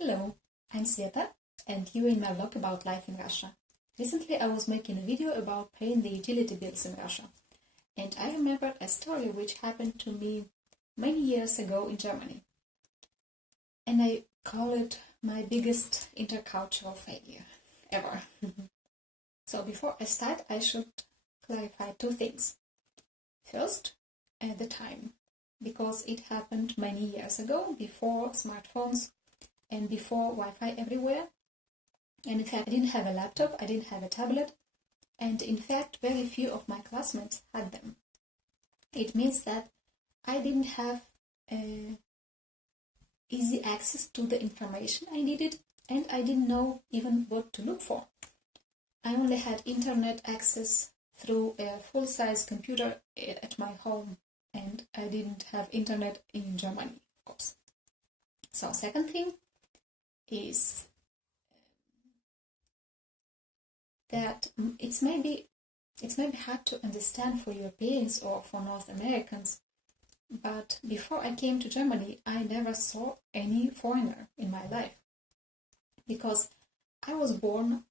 Hello, I'm Sveta, and you're in my vlog about life in Russia. Recently I was making a video about paying the utility bills in Russia, and I remembered a story which happened to me many years ago in Germany. And I call it my biggest intercultural failure ever. So before I start, I should clarify two things. First, the time, because it happened many years ago, before smartphones and before Wi-Fi everywhere. And in fact, I didn't have a laptop, I didn't have a tablet, and in fact, very few of my classmates had them. It means that I didn't have easy access to the information I needed, and I didn't know even what to look for. I only had internet access through a full-size computer at my home, and I didn't have internet in Germany, of course. So second thing is that it's maybe hard to understand for Europeans or for North Americans, but before I came to Germany, I never saw any foreigner in my life, because I was born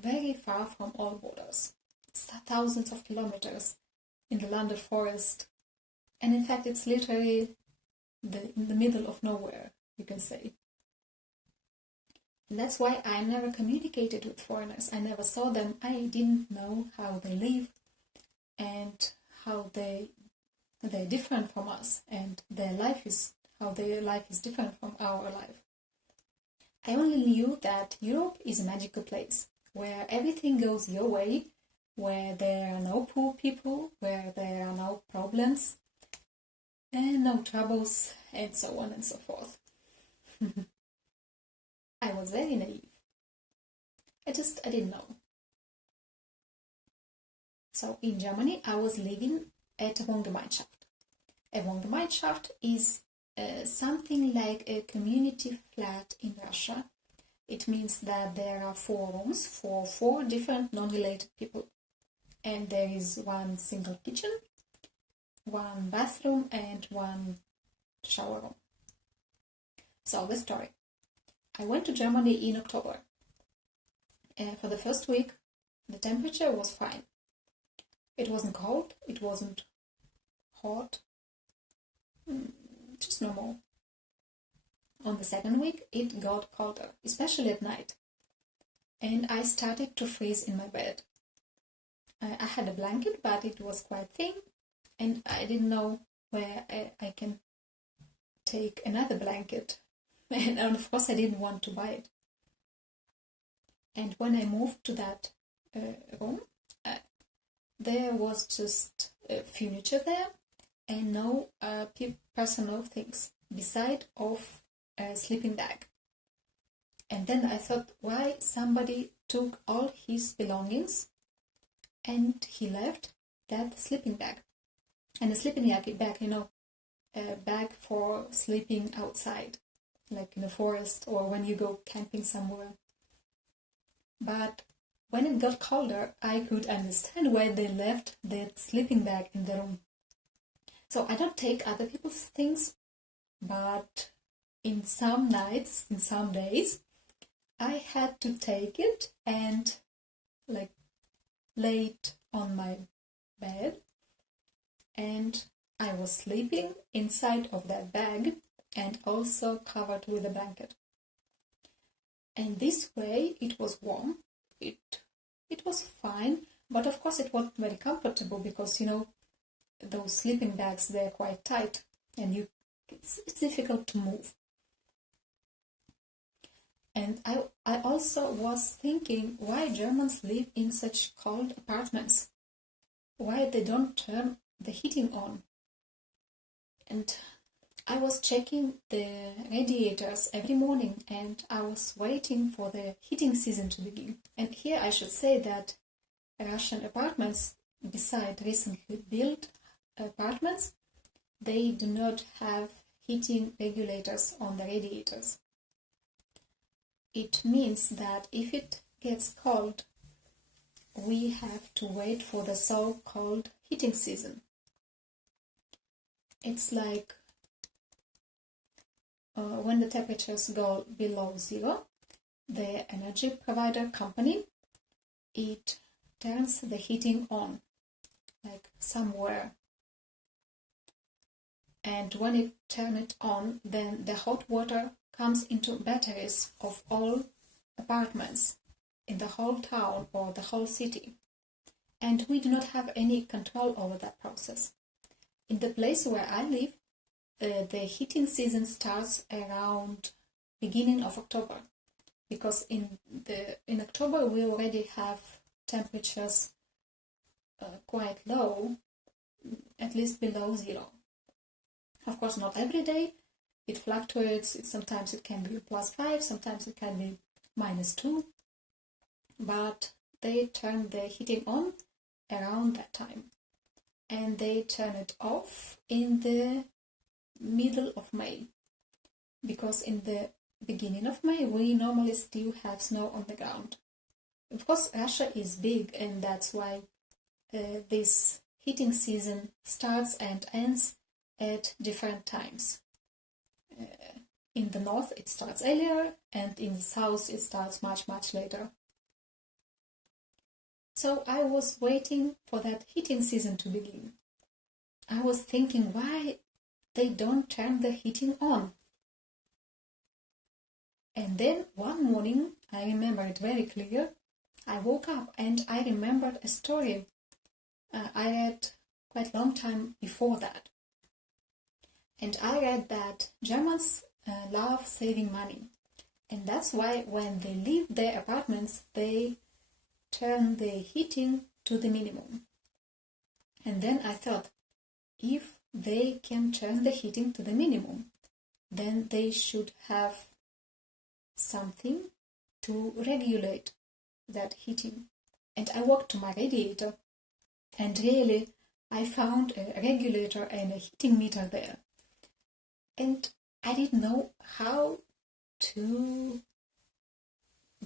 very far from all borders. It's thousands of kilometers in the land of forest, and in fact it's literally in the middle of nowhere, you can say. And that's why I never communicated with foreigners. I never saw them. I didn't know how they live and how they're different from us, and how their life is different from our life. I only knew that Europe is a magical place where everything goes your way, where there are no poor people, where there are no problems and no troubles, and so on and so forth. I was very naive. I didn't know. So in Germany, I was living at a Wohngemeinschaft. A Wohngemeinschaft is something like a community flat in Russia. It means that there are 4 rooms for 4 different non-related people. And there is one single kitchen, one bathroom, and one shower room. So the story. I went to Germany in October. For the first week, the temperature was fine. It wasn't cold, it wasn't hot, just normal. On the second week, it got colder, especially at night, and I started to freeze in my bed. I had a blanket, but it was quite thin, and I didn't know where I can take another blanket. And of course I didn't want to buy it. And when I moved to that room, there was just furniture there and no personal things beside of a sleeping bag. And then I thought, why somebody took all his belongings and he left that sleeping bag. And a sleeping bag, a bag for sleeping outside, like in the forest or when you go camping somewhere. But when it got colder, I could understand why they left that sleeping bag in the room. So I don't take other people's things, but in some nights, in some days, I had to take it and lay it on my bed, and I was sleeping inside of that bag and also covered with a blanket. And this way it was warm, it was fine, but of course it wasn't very comfortable because, those sleeping bags, they're quite tight and it's difficult to move. And I also was thinking why Germans live in such cold apartments, why they don't turn the heating on. And I was checking the radiators every morning and I was waiting for the heating season to begin. And here I should say that Russian apartments, beside recently built apartments, they do not have heating regulators on the radiators. It means that if it gets cold, we have to wait for the so-called heating season. It's like when the temperatures go below zero, the energy provider company, it turns the heating on, like somewhere. And when it turns it on, then the hot water comes into batteries of all apartments in the whole town or the whole city. And we do not have any control over that process. In the place where I live, the heating season starts around beginning of October, because in October we already have temperatures quite low, at least below zero. Of course, not every day. It fluctuates. Sometimes it can be +5, sometimes it can be -2. But they turn the heating on around that time. And they turn it off in the middle of May. Because in the beginning of May, we normally still have snow on the ground. Of course, Russia is big, and that's why this heating season starts and ends at different times. In the north it starts earlier, and in the south it starts much later. So I was waiting for that heating season to begin. I was thinking why they don't turn the heating on. And then one morning, I remember it very clear, I woke up and I remembered a story I read quite a long time before that. And I read that Germans love saving money. And that's why when they leave their apartments, they turn the heating to the minimum. And then I thought, if they can turn the heating to the minimum, then they should have something to regulate that heating. And I walked to my radiator, and really I found a regulator and a heating meter there. And I didn't know how to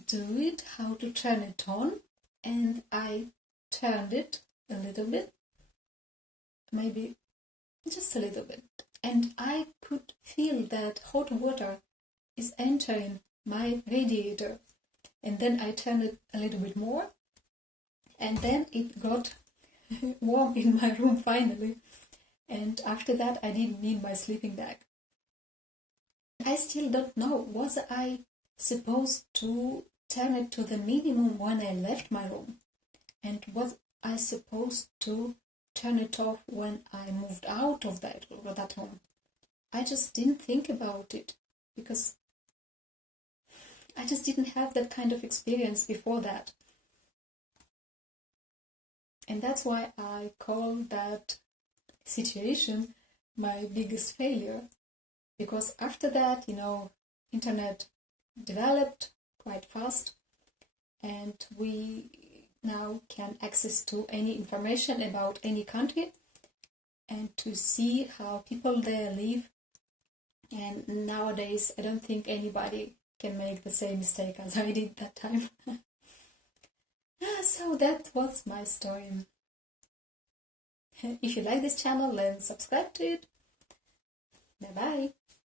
do it, how to turn it on, and I turned it a little bit, maybe just a little bit, and I could feel that hot water is entering my radiator. And then I turned it a little bit more, and then it got warm in my room finally. And after that I didn't need my sleeping bag. I still don't know, was I supposed to turn it to the minimum when I left my room? And was I supposed to turn it off when I moved out of that room? I just didn't think about it, because I just didn't have that kind of experience before that. And that's why I call that situation my biggest failure. Because after that, internet developed quite fast, and we now can access to any information about any country and to see how people there live. And nowadays, I don't think anybody can make the same mistake as I did that time. So that was my story. If you like this channel, then subscribe to it. Bye-bye.